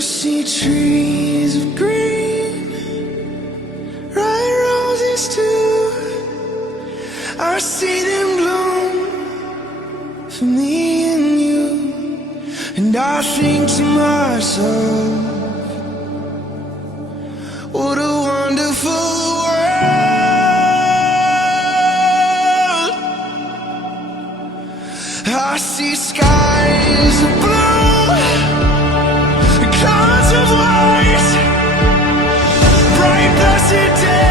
see trees of green, red roses too. I see them bloom for me and you. And I think to myself, what a wonderful world. I see skies of blue, clouds of white, bright blessed day.